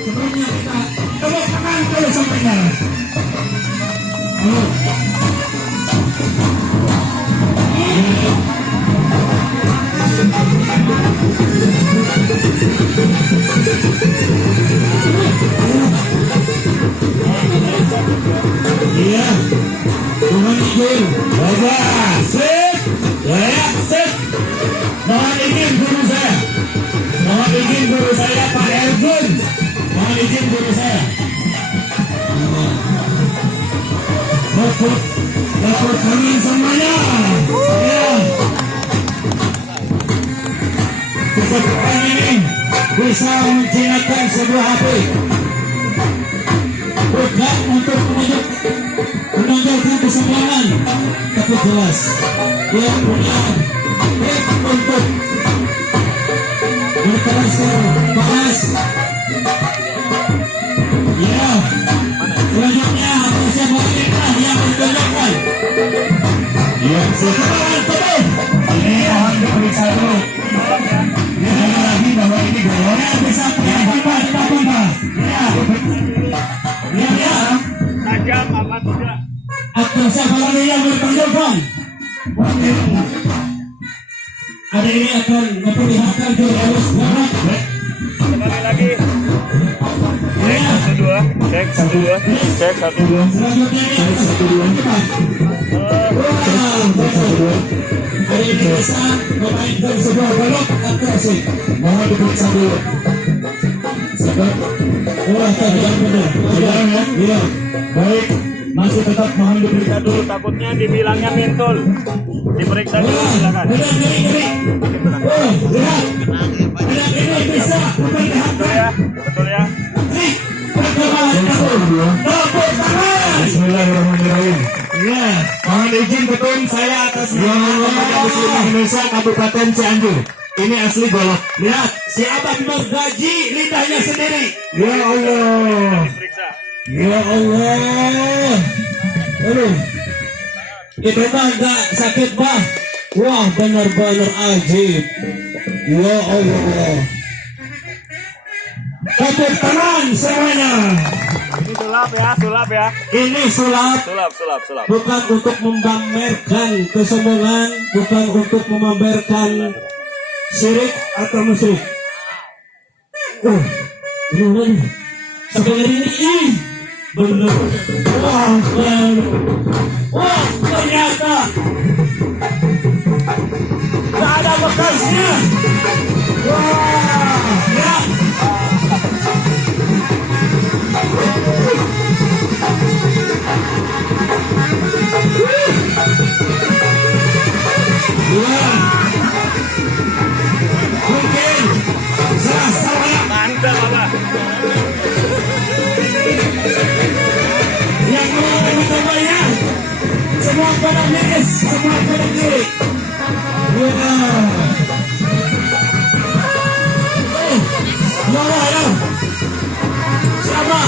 Sebelumnya kita tepuk tangan dulu semuanya. Halo. Iya, mohon izin, bapak, sip, sip. Mohon izin guru saya, Pak Ergun. Mohon izin guru saya. Tepuk tangan semuanya. Ya. Kesepuan ini bisa menjinakkan sebuah hati. Bukan untuk menunjukkan kesenangan, tapi jelas dia punya trik untuk bertransfer panas. Ya, selanjutnya siapa kita yang menunjukkan yang sekarang betul. Ini mohon diperiksa dulu. Jangan lagi bahwa ini golongan bisa mengakibat apa? Ya. Tajam apa tidak? Atau siapa lagi yang bertanggungan? Ada ini akan memperlihatkan jurus barat. Sekali lagi. Cek 1 2. Cek 1 2. Selanjutnya ini akan 1 2. Hari ini bisa memainkan sebuah balok atrasi. Mohon diperiksa dulu. Sebab tadi yang benar. Ya. Iya. Baik. Masih tetap mohon diperiksa Dulu takutnya dibilangnya mintul. Diperiksa dulu silakan. Lihat. Ini bisa memperlihatkan. Betul ya. Bismillahirrahmanirrahim. Ya, mohon izin betul saya atas nama Muslim Indonesia Kabupaten Cianjur. Ini asli golok. Lihat, si abang menggaji lidahnya sendiri. Ya Allah. Diperiksa. Ya Allah. Aduh. Itu mah enggak sakit bah. Wah, benar-benar ajib. Ya Allah. Tepuk tangan semuanya. Ini sulap ya. Ini sulap. Sulap. Bukan untuk memamerkan kesombongan, bukan untuk memamerkan syirik atau musyrik. Ini sampai ini benar. Wah, ternyata tak ada bekasnya. Wah, ya. Mungkin salah Mantap apa? yang mau mencobanya semua pada miris, semua pada kiri. Ya. Siapa?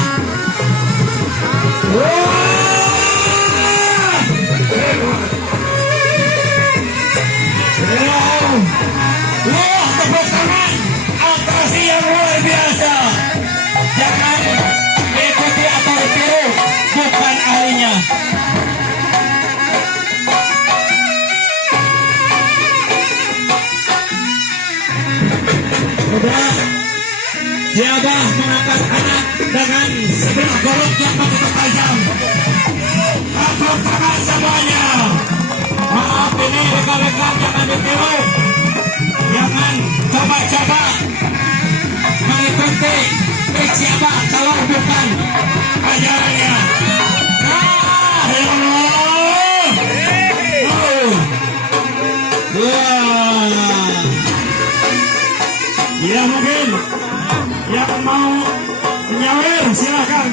Tepuk tangan atraksi yang luar biasa. Jangan ikuti atau tiru, bukan ahlinya. Udah, siapa mengangkat anak dengan sebilah golok yang begitu tajam. Tepuk tangan semuanya. Maaf ini rekan-rekan jangan ditiru. Jangan coba-coba mengikuti trik siapa kalau bukan ajarannya. Ya Allah. Ya mungkin yang mau menyawer silakan.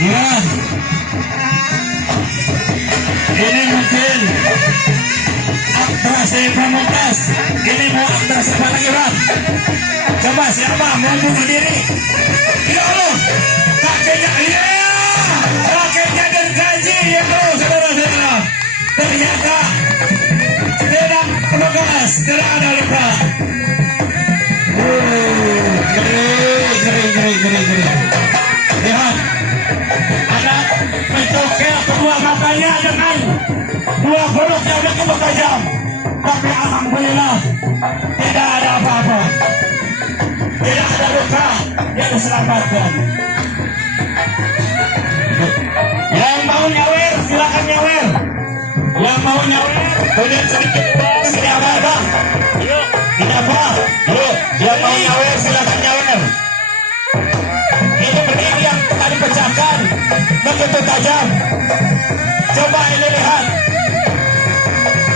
Ya, ini mungkin atraksi pamungkas. Ini mau atraksi apa lagi, Bang? Coba siapa mau bunuh diri? Ya Allah, kakeknya, iya, kakeknya dan gaji ya bro, saudara-saudara. Ternyata sedang petugas tidak ada luka. Ngeri. Lihat, anak mencokek kedua matanya dengan dua golok yang begitu tajam. Tapi alhamdulillah tidak ada apa-apa, tidak ada luka yang diselamatkan. Yang mau nyawer silakan nyawer. Yang mau nyawer tunjuk sedikit uang. Sini abang. Yuk. Ini apa? Yuk. Yang mau nyawer silakan nyawer. Ini benih yang tadi pecahkan begitu tajam. Coba ini lihat.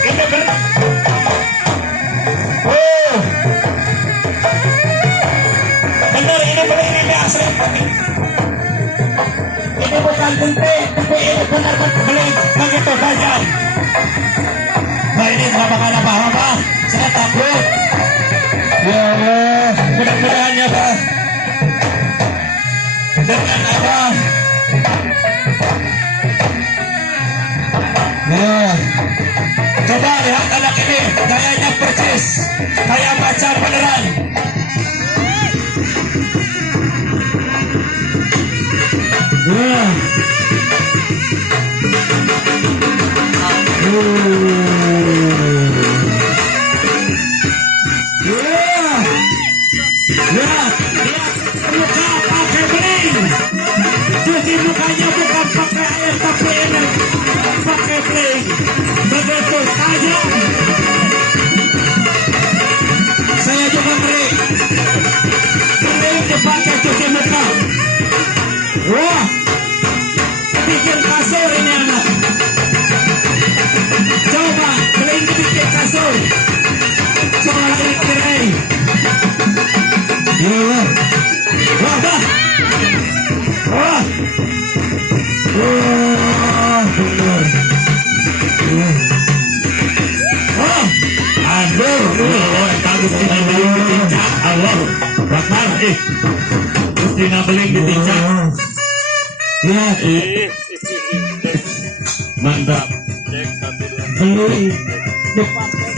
Ini benih. Benar ini benih ini asli. Ini bukan gunting, tapi ini benar-benar benih begitu tajam. Nah ini nggak bakal apa-apa. Saya takut. Ya Allah, mudah-mudahan ya Pak. Dengan apa? Ya. Coba lihat anak ini, gayanya persis kayak macan beneran. Ya. Muka pakai beling. Cuci mukanya bukan pakai air tapi ini pakai beling. Begitu saja. Saya juga ngeri. Beling dipakai cuci muka. Wah, bikin kasur ini anak. Coba beling dibikin kasur. Coba lagi kering. Ya Allah. Wah, dah. Wah. Wah, benar. Wah. Aduh, bagus ditincak. Allah. Bakar, terus beling ditincak. Ya, mantap. Cek 1 2. Beling dipakai.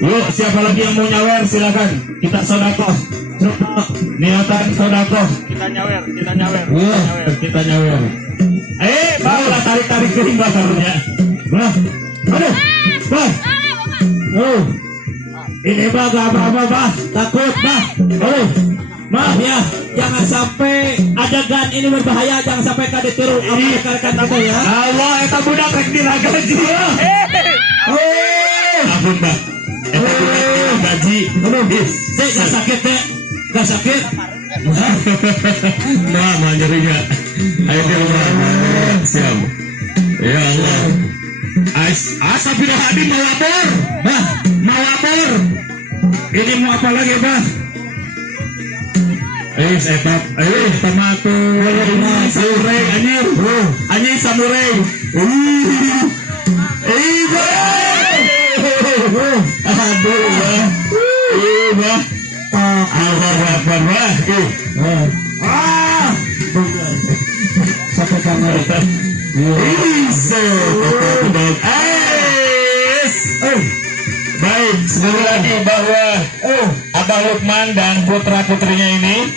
Yuk, siapa lagi yang mau nyawer silakan. Kita sodako. Niatan sodako. Kita nyawer. Kita nyawer. Kita nyawer. Barulah tarik kering bakarnya. Bah, aduh, bah. Oh, ini bah gak apa-apa bah. Takut bah. Oh, maaf ya. Jangan sampai adegan ini berbahaya. Jangan sampai tadi tiru rekan-rekan kita ya. Allah, eta budak rek dilagaji. Ampun bah. Gaji, gak sakit deh, gak sakit. Nah, mau nyerinya. Ayo siap. Ya Allah. Asapirah Hadi melapor, bah, melapor. Ini mau apa lagi bah? Etap, tomato, samurai, anjir samurai. Aduh, bah. Sampai kamar. Baik, sekali lagi bahwa Abah Lukman dan putra-putrinya ini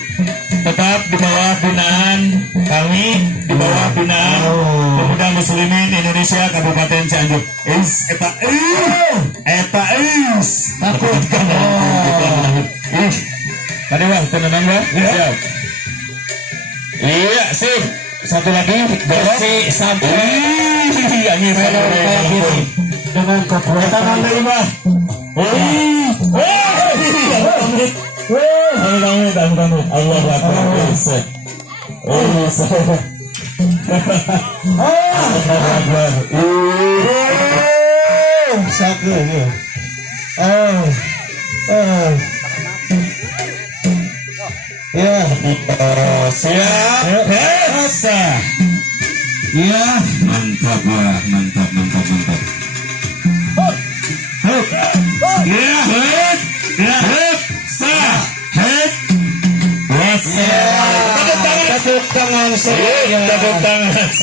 tetap di bawah binaan kami, di bawah binaan Pemuda Muslimin Indonesia Kabupaten Cianjur. Eta takut kamu. Tadi bang, tenang bang. Siap. Iya, sip. Satu lagi, bersih sampai dengan kekuatan anda bang. Allah Akbar. Sakit. Ya, siap. Ya, mantap. Ya, Hep. Sa. Hep. Yes. Tepuk tangan. Tepuk tangan saya. Tepuk tangan.